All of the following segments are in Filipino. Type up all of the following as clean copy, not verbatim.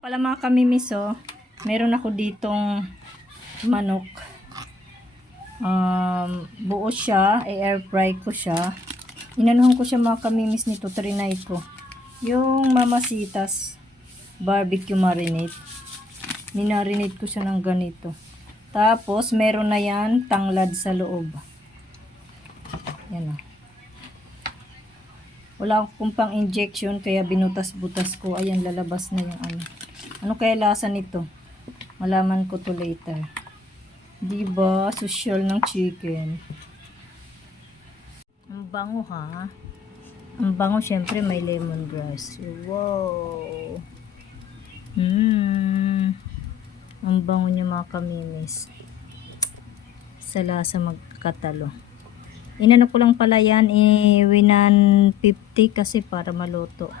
Pala mga kamimiso, meron ako ditong manok. Buo siya, i-air fry ko siya. Inanuhan ko siya mga kamimis nito, trinay ko. Yung Mamasitas barbecue marinade. Minarinate ko siya ng ganito. Tapos, meron na yan, tanglad sa loob. Yan o. Wala akong pang injection, kaya binutas-butas ko. Ayan, lalabas na yung ano. Ano kaya lasa nito? Malaman ko to later. Diba? Social ng chicken. Ang bango ha. Ang bango, syempre may lemongrass. Wow. Ang bango niya mga kamimis. Sa lasa magkatalo. Inano ko lang pala yan, 150 kasi para maluto.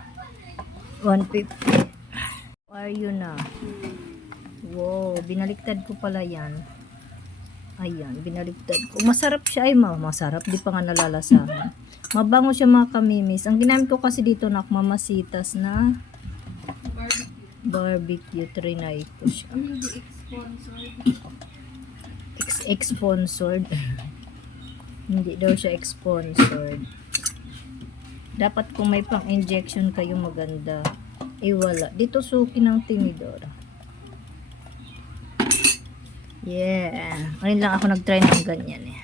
150. Are you na? Wow, binaliktad ko pala yan. Ayan, binaliktad ko. Masarap siya ay masarap, di pa nga nalalasahan. Mabango siya mga kamimis. Ang ginamit ko kasi dito na Mamasitas na barbecue. Trinay ko siya. Ex-sponsored. Hindi daw siya ex-sponsored. Dapat kung may pang injection kayo maganda. Wala. Dito suki ng tinidora. Yeah. Ngayon lang ako nag-try ng ganyan eh.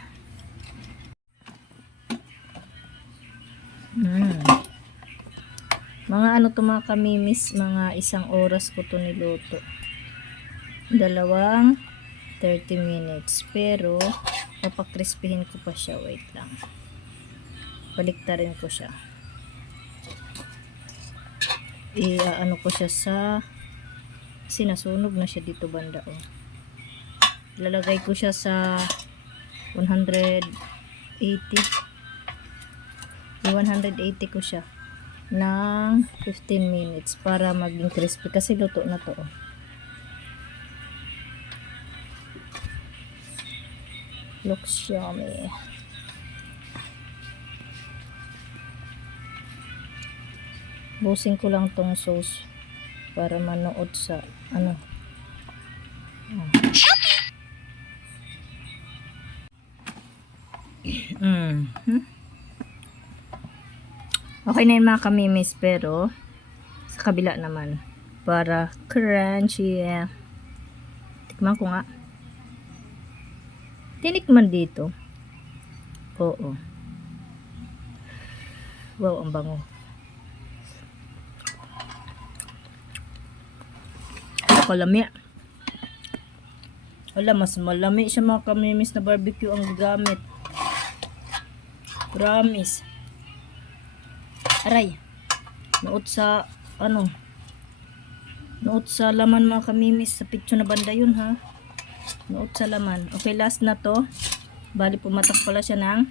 Mga ano to mga kamimis, mga 1 oras ko to niluto. 30 minutes. Pero, papakrispihin ko pa siya. Wait lang. Baliktarin ko siya. Ano ko siya sa kasi nasunog na siya dito banda oh. Lalagay ko siya sa 180 ko siya ng 15 minutes para maging crispy kasi luto na to oh. Looks yummy. Busin ko lang tong sauce para manood sa ano. Okay na yun mga kamimis, pero sa kabila naman para crunchy. Tikman ko nga. Tinikman dito. Oo. Wow, ang bango. Kalami. Wala, mas malami siya mga kamimis na barbecue ang gamit. Promise. Aray. Nuot sa ano? Nuot sa laman mga kamimis. Sa picture na banda yun ha. Nuot sa laman. Okay, last na to. Bali pumatak pala siya ng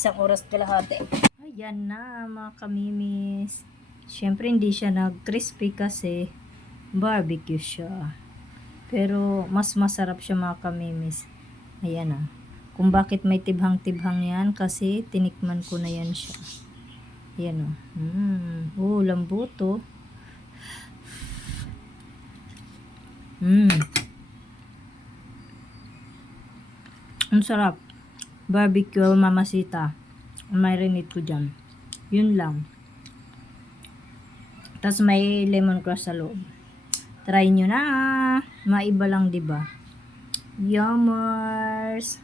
1 oras kalahati. Ayan na mga kamimis. Syempre hindi siya nag-crispy kasi barbecue siya. Pero mas masarap siya mga kamimis. Ayan ah. Kung bakit may tibhang-tibhang yan kasi tinikman ko na yan siya. Ayan oh. Lambot oh. Ang sarap. Barbecue Mamasita. Marinate ko dyan. Yun lang. Tapos may lemongrass sa loob. Try nyo na. Maiba lang, diba? Yummers!